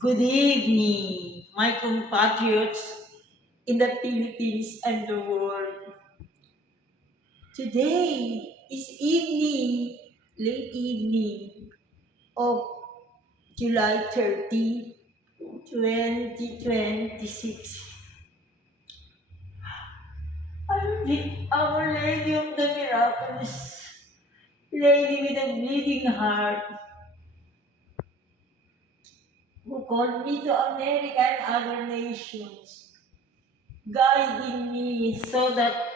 Good evening, my compatriots in the Philippines and the world. Today is evening, late evening of July 30, 2026. I'm the Our Lady of the Miracles, Lady with a bleeding heart, who called me to America and other nations, guiding me so that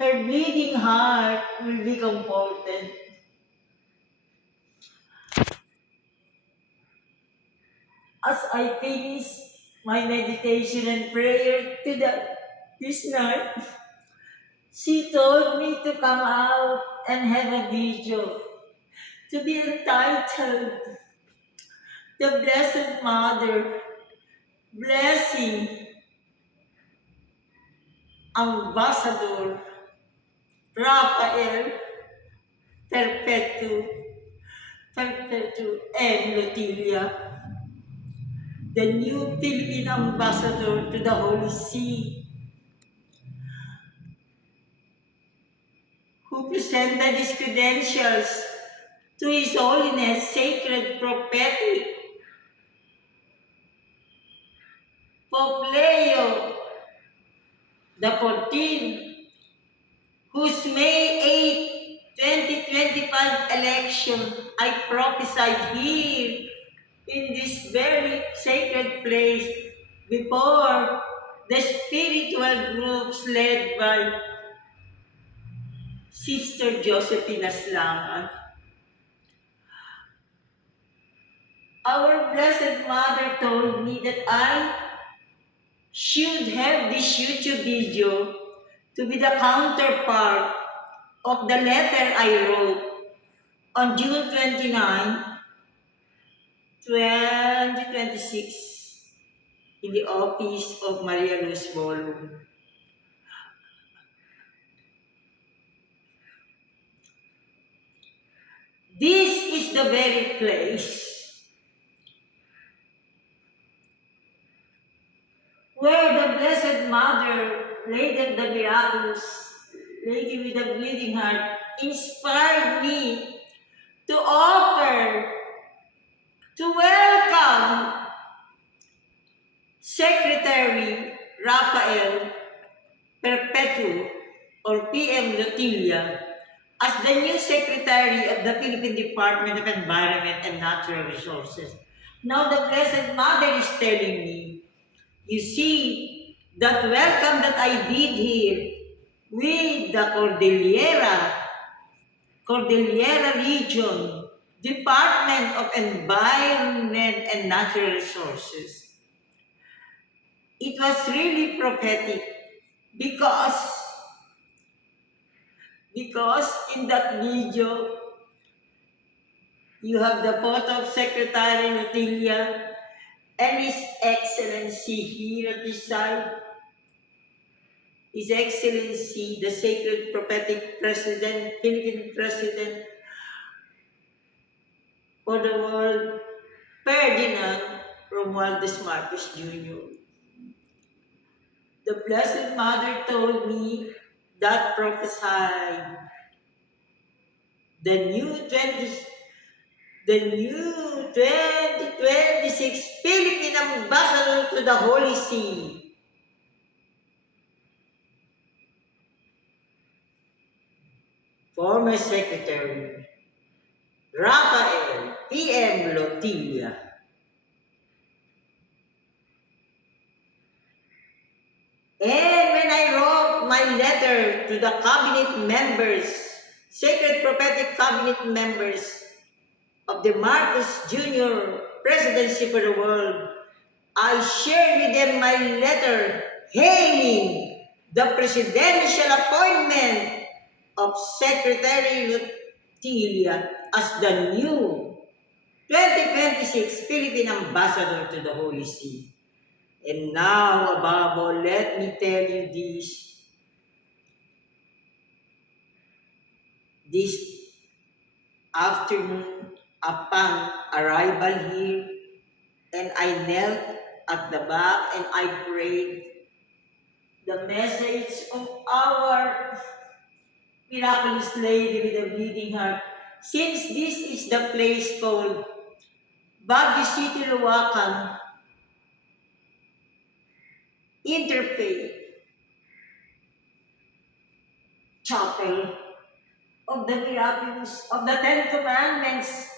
her bleeding heart will be comforted. As I finish my meditation and prayer this night, she told me to come out and have a video to be entitled The Blessed Mother Blessing Ambassador Rafael Perpetuo and Lotilia, the new Philippine ambassador to the Holy See, who presented his credentials to His Holiness Sacred Prophetic Pope Leo XIV, whose May 8, 2025 election I prophesied here in this very sacred place before the spiritual groups led by Sister Josephine Aslaman. Our Blessed Mother told me that I should have this YouTube video to be the counterpart of the letter I wrote on June 29, 2026 in the office of Maria Luz Ballroom. This is the very place where the Blessed Mother, Lady of the Miracles, Lady with a bleeding heart, inspired me to offer, to welcome Secretary Rafael Perpetuo or PM Lotilia as the new Secretary of the Philippine Department of Environment and Natural Resources. Now the Blessed Mother is telling me, you see, that welcome that I did here with the Cordillera Region, Department of Environment and Natural Resources. It was really prophetic because in that video, you have the photo of Secretary Lotilia and His Excellency here at this side. His Excellency, the Sacred Prophetic President, Philippine President for the world, Ferdinand Romualdez Marcos Jr. The Blessed Mother told me that prophesied the new 2026 Philippine Ambassador to the Holy See. Former Secretary Rafael PM Lotilia. And when I wrote my letter to the cabinet members, Sacred Prophetic Cabinet members of the Marcos Jr. Presidency for the World, I shared with them my letter hailing the presidential appointment of Secretary Lotilia as the new 2026 Philippine Ambassador to the Holy See. And now, above all, let me tell you this afternoon upon arrival here and I knelt at the back and I prayed the message of our miraculous lady with a bleeding heart. Since this is the place called Baguio City, Luwakan, Interfaith Chapel of the miraculous, of the Ten Commandments,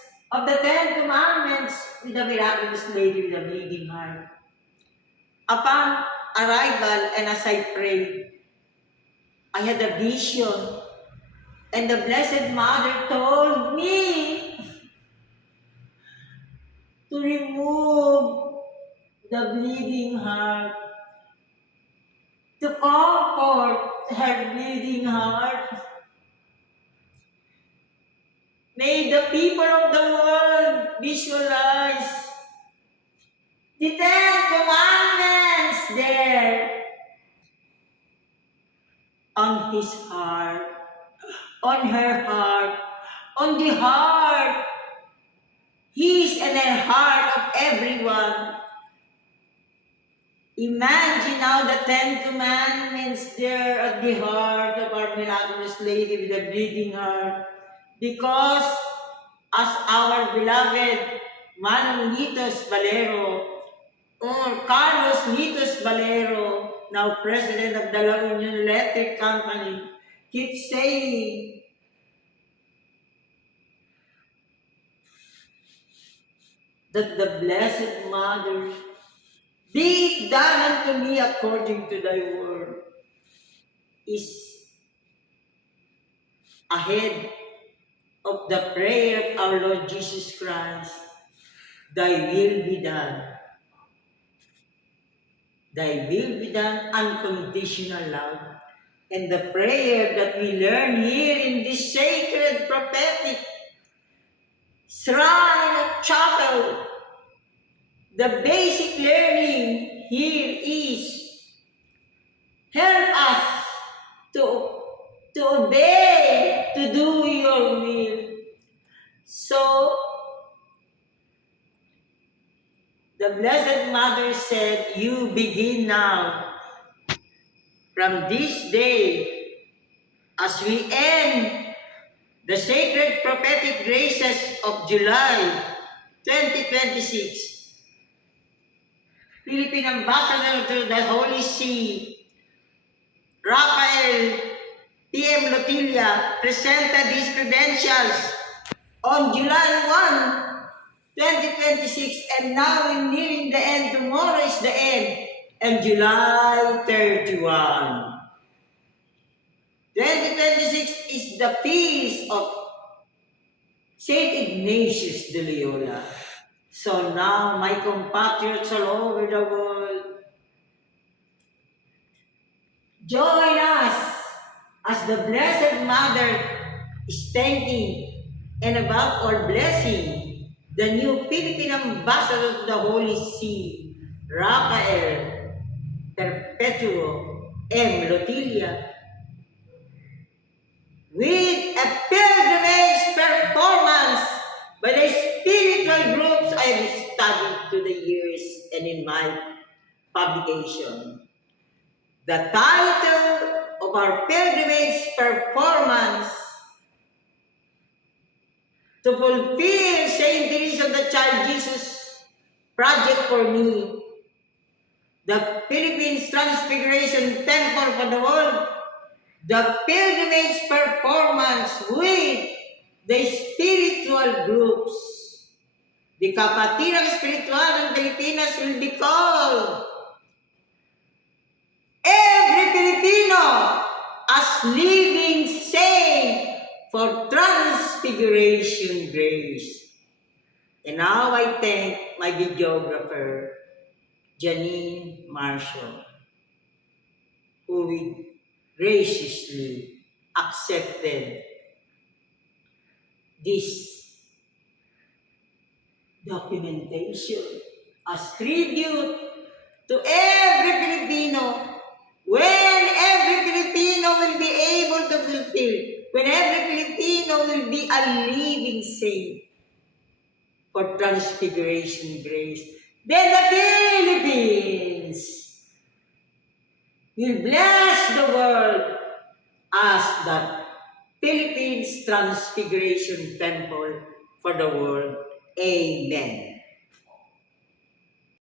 with the miraculous lady with a bleeding heart. Upon arrival and as I prayed, I had a vision and the Blessed Mother told me to remove the bleeding heart, to comfort her bleeding heart. May the people of the world visualize the 10 Commandments there on his heart, on her heart, on the heart, his and her heart of everyone. Imagine now the 10 Commandments there at the heart of our miraculous lady with a bleeding heart. Because as our beloved Manong Litos Valero or Carlos Litos Valero, now president of the La Union Electric Company, keeps saying, that the Blessed Mother, be it done unto me according to thy word, is ahead of the prayer of our Lord Jesus Christ. Thy will be done. Thy will be done, unconditional love. And the prayer that we learn here in this sacred prophetic shrine chapel, the basic learning here is help us to obey, to do your will. So, the Blessed Mother said, you begin now. From this day, as we end the sacred prophetic graces of July 2026, Philippine Ambassador to the Holy See, Rafael P.M. Lotilla, presented his credentials on July 2026, and now we're nearing the end. Tomorrow is the end, and July 31. 2026 is the feast of Saint Ignatius de Loyola. So now, my compatriots all over the world, join us as the Blessed Mother is thanking and above all blessing the new Philippine Ambassador to the Holy See, Rafael Perpetuo M. Lotilla, with a pilgrimage performance by the spiritual groups I have studied through the years and in my publication. The title of our pilgrimage performance, to fulfill Saint Teresa of the Child Jesus project for me, the Philippines Transfiguration Temple for the world, the pilgrimage performance with the spiritual groups. The Kapatiran Espiritual ng Pilipinas will be called every Filipino as living saint for transfiguration grace. And now I thank my videographer, Janine Marshall, who graciously accepted this documentation as tribute to every Filipino, when every Filipino will be able to fulfill, when every Filipino will be a living saint for transfiguration grace. then the Philippines will bless the world as the Philippines Transfiguration Temple for the world. Amen.